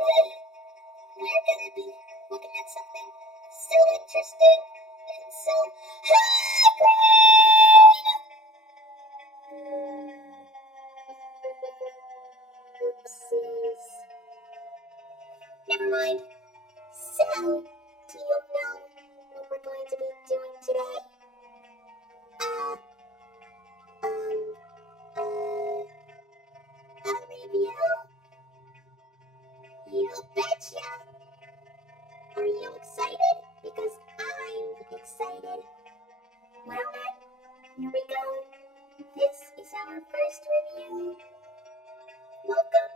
We're gonna be looking at something so interesting and so high grade. Oopsies. Never mind. So, do you know what we're going to be doing today? A review? You betcha! Are you excited? Because I'm excited. Well then, here we go. This is our first review. Welcome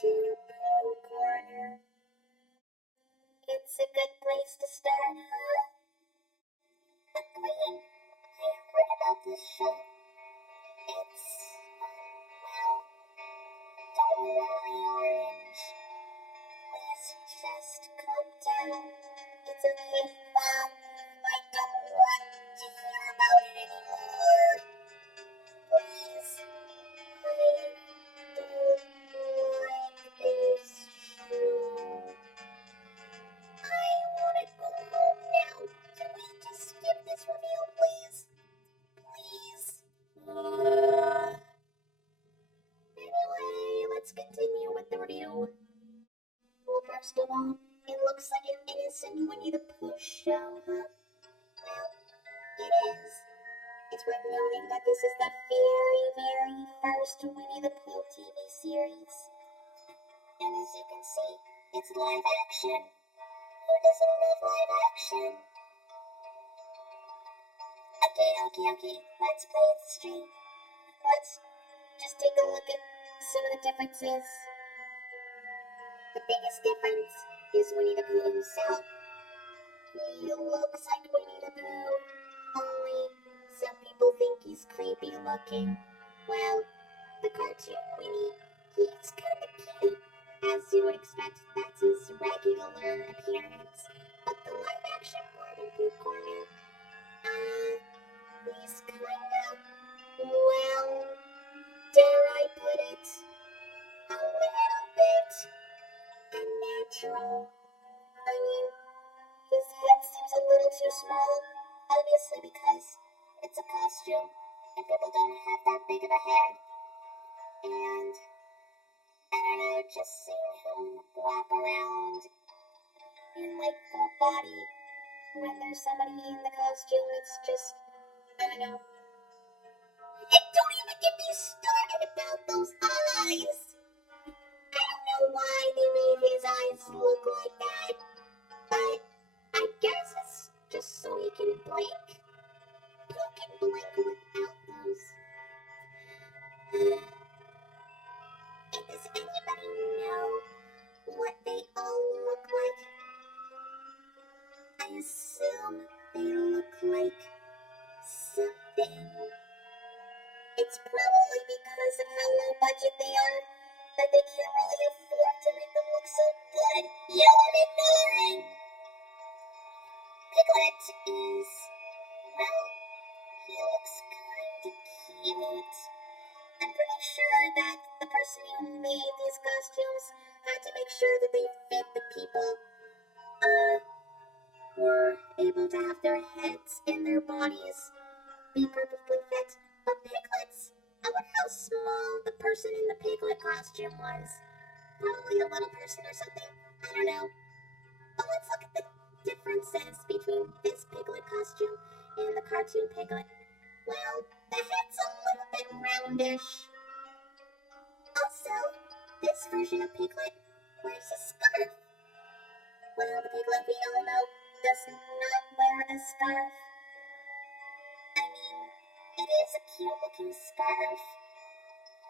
to Pooh Corner. It's a good place to start, huh? Agreed. I heard about this show. It's, well, totally orange. Please just calm down. It's okay, Mom. I don't want to hear about it anymore. Please. I don't like this show. I want to go home now. Can we just skip this review, please? Please. Anyway, let's continue with the review. Well, first of all, it looks like an innocent Winnie the Pooh show, huh? Well, it is. It's worth noting that this is the very, very first Winnie the Pooh TV series. And as you can see, it's live action. Who doesn't love live action? Okay. Let's play it straight. Let's just take a look at some of the differences. The biggest difference is Winnie the Pooh himself. He looks like Winnie the Pooh, only some people think he's creepy looking. Well, the cartoon Winnie, he's kind of cute. As you would expect, that's his regular appearance. But the live action one in Pooh Corner, he's kind of, well, dare I put it, a little bit unnatural. I mean, his head seems a little too small, obviously because it's a costume and people don't have that big of a head. And I don't know, just seeing him walk around in like full body when there's somebody in the costume, it's just, I don't know. And don't even get me started about those eyes. I don't know why they made his eyes look like that, but I guess it's just so he can blink. Who can blink without those? And does anybody know what they all look like? I assume they look like something. It's probably because of how low budget they are that they can't really afford to make them look so good. You are ignoring. Piglet is, well, he looks kinda cute. I'm pretty sure that the person who made these costumes had to make sure that they fit the people, were able to have their heads and their bodies be perfectly fit. But piglets, I wonder how small the person in the piglet costume was. Probably a little person or something. I don't know. But let's look at the differences between this piglet costume and the cartoon piglet. Well, the head's a little bit roundish. Also, this version of Piglet wears a scarf. Well, the Piglet we all know does not wear a scarf. I mean, it is a cute looking scarf.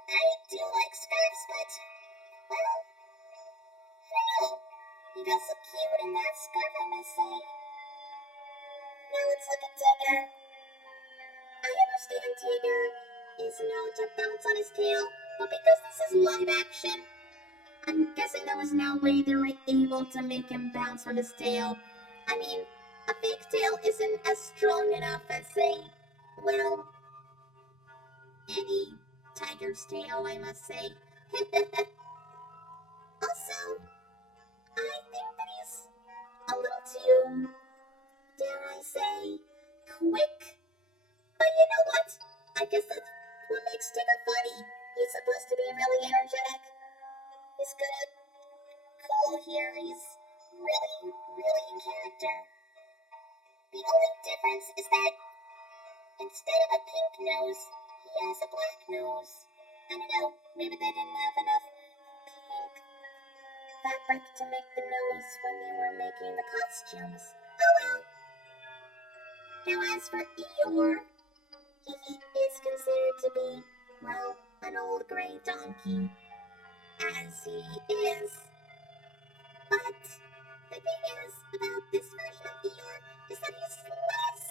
I do like scarves, but, well, I don't know. He does look cute in that scarf, I must say. Now let's look at Tigger. I understand Tigger is known to bounce on his tail, but because this is live action, I'm guessing there was no way they were able to make him bounce from his tail. I mean, a fake tail isn't as strong enough as, say, well, any tiger's tail, I must say. Also, a little too, dare I say, quick. But you know what? I guess that's what makes Tigger funny. He's supposed to be really energetic. He's good at cool here. He's really, really in character. The only difference is that instead of a pink nose, he has a black nose. I don't know, maybe they didn't have enough pink fabric to make the nose when they were making the costumes. Oh well. Now as for Eeyore, he is considered to be, well, an old gray donkey, as he is. But the thing is about this version of Eeyore is that he's less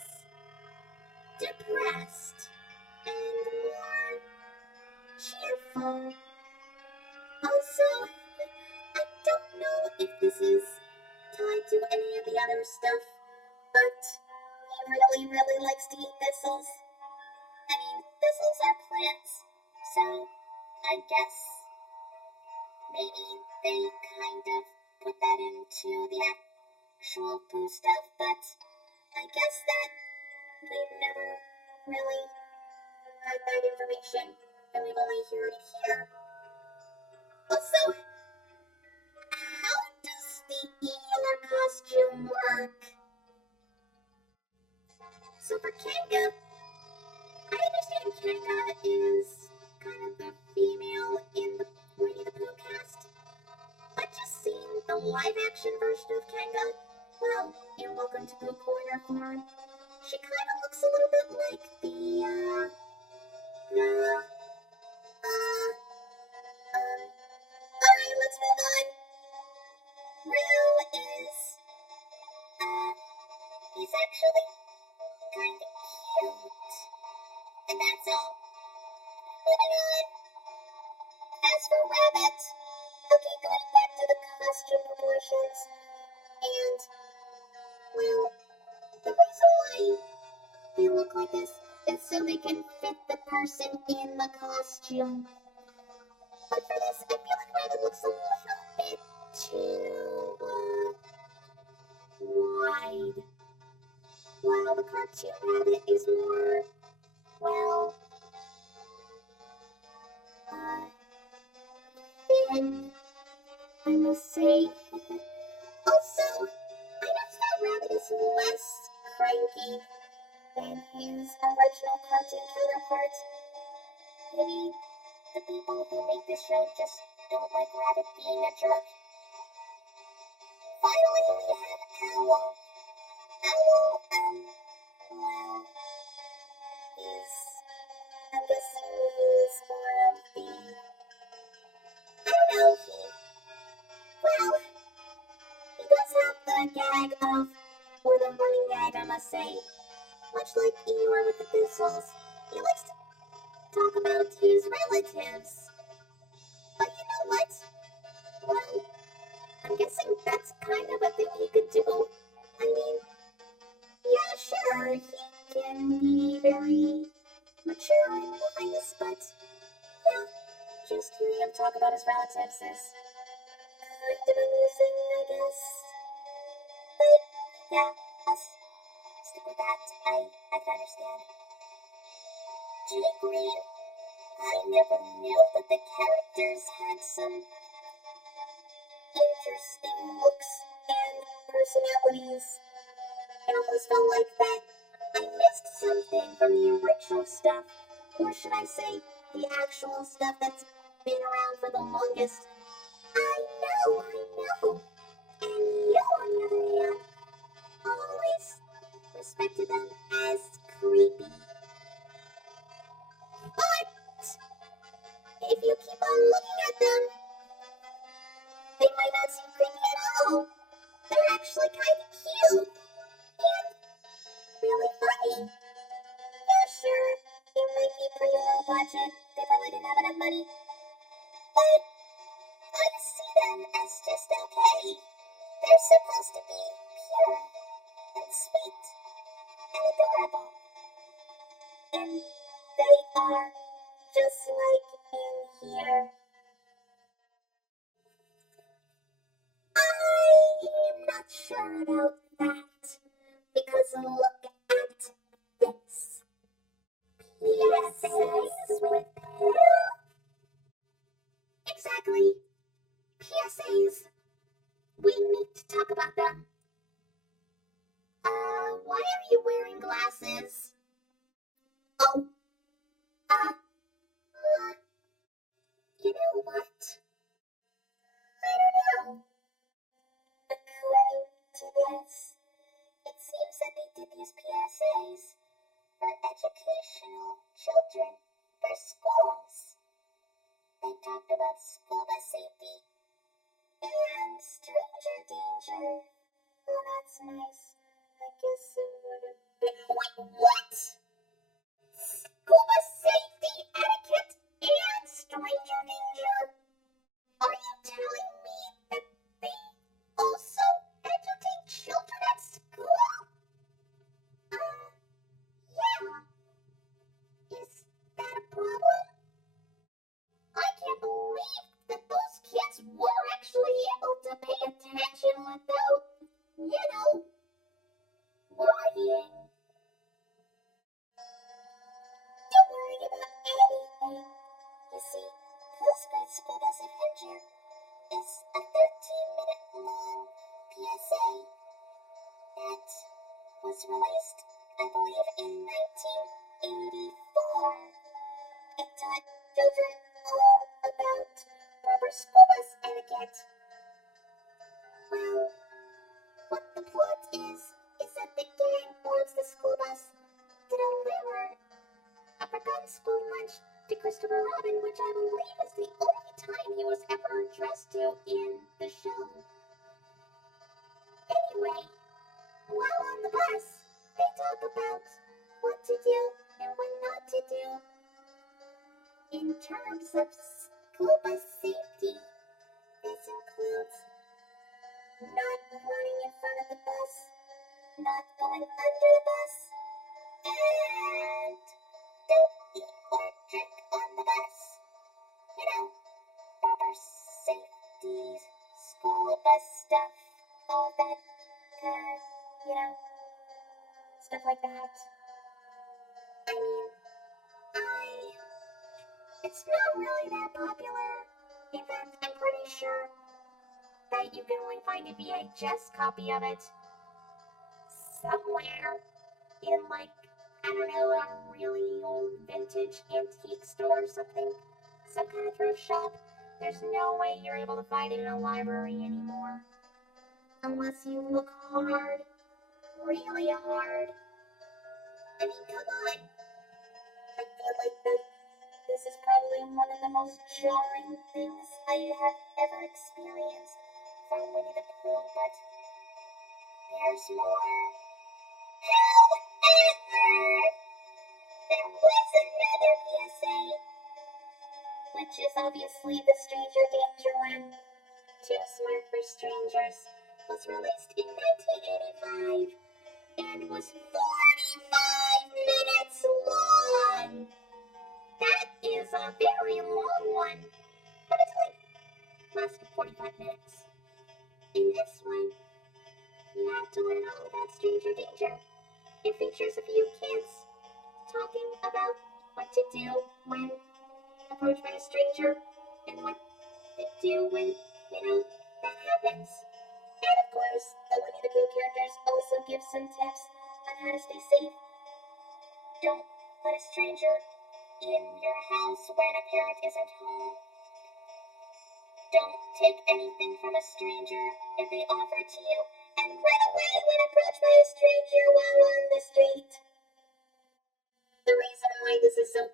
depressed and more cheerful. Also, I don't know if this is tied to any of the other stuff, but he really, really likes to eat thistles. I mean, thistles are plants, so I guess maybe they kind of put that into the actual Pooh stuff, but I guess that we've never really had that information, and we've only heard it here. Also, how does the Eeyore costume work? So for Kanga, I understand Kanga is kind of the female in the Winnie the Pooh cast, but just seeing the live-action version of Kanga, well, in Welcome to Pooh Corner form, she kind of looks a little bit like alright, let's move on. Roo is, he's actually kind of cute, and that's all. Moving on. As for Rabbit, okay, going back to the costume proportions, and, well, the reason why they look like this is so they can fit the person in the costume. But for this, I feel like Rabbit looks a little bit too, wide. While the cartoon Rabbit is more, well, thin, I must say. Also, I noticed that Rabbit is less cranky than his original cartoon counterpart. Maybe the people who make this show just don't like Rabbit being a jerk. Finally, we have Owl. Owl, well, I'm guessing he's more of the, I don't know, he does have the gag of, or the running gag, I must say. Much like Eeyore with the thistles, he likes to talk about his relatives. But you know what? Well, I'm guessing that's kind of a thing he could do. I mean, yeah, sure, he can be very mature and wise, but yeah, just hearing him talk about his relatives is kind of amusing, I guess. But yeah, I'll stick with that. I can understand. Jay Green, I never knew that the characters had some interesting looks and personalities. It almost felt like that I missed something from the original stuff, or should I say, the actual stuff that's been around for the longest. I know. And you, on the other hand, always respected them as creepy. But if you keep on looking at them, they might not seem creepy at all. They're actually kind of cute and really funny. Yeah, sure, it might be pretty low budget. They probably didn't have enough money. But I see them as just okay. They're supposed to be pure and sweet and adorable. And they are, just like in here. I'm not not sure about that, because look at this. PSAs with Pooh. Exactly. PSAs. We need to talk about them. Why are you wearing glasses? Oh, you know what? I don't know. According to this, it seems that they did these PSAs for educational children for schools. They talked about scuba safety and stranger danger. Oh, that's nice. I guess it would have been. Wait, what? Scuba safety, etiquette, and stranger danger? Are you telling me that they also educate children at school? Yeah. Is that a problem? I can't believe that those kids were actually able to pay attention without, worrying. Don't worry about anything. You see, Pooh's Great Scuba Adventure is a 13-minute long PSA that was released, I believe, in 1984. It taught children all about proper scuba etiquette. Well, what the plot is that the gang boards the school bus to deliver a forgotten school lunch to Christopher Robin, which I believe is the only time he was ever addressed to in the show. Anyway, while on the bus, they talk about what to do and what not to do in terms of scuba safety. This includes not running in front of the bus, not going under the bus, and don't eat or drink on the bus. Proper safety, school bus stuff, all that stuff like that. I mean, it's not really that popular. In fact, I'm pretty sure that you can only find a VHS copy of it somewhere in, I don't know, a really old vintage antique store or something, some kind of thrift shop. There's no way you're able to find it in a library anymore. Unless you look hard, really hard. I mean, come on. I feel like this is probably one of the most jarring things I have ever experienced from Winnie the Pooh, but there's more. However, there was another PSA, which is obviously the Stranger Danger one. Too Smart for Strangers was released in 1985 and was 45 minutes long. That is a very long one, but it's lasted 45 minutes. In this one, you have to learn all about Stranger Danger. It features a few kids talking about what to do when approached by a stranger and what to do when, that happens. And of course, the Winnie the Pooh characters also give some tips on how to stay safe. Don't let a stranger in your house when a parent isn't home. Don't take anything from a stranger if they offer to you, and run away when approached by a stranger while on the street. The reason why this is so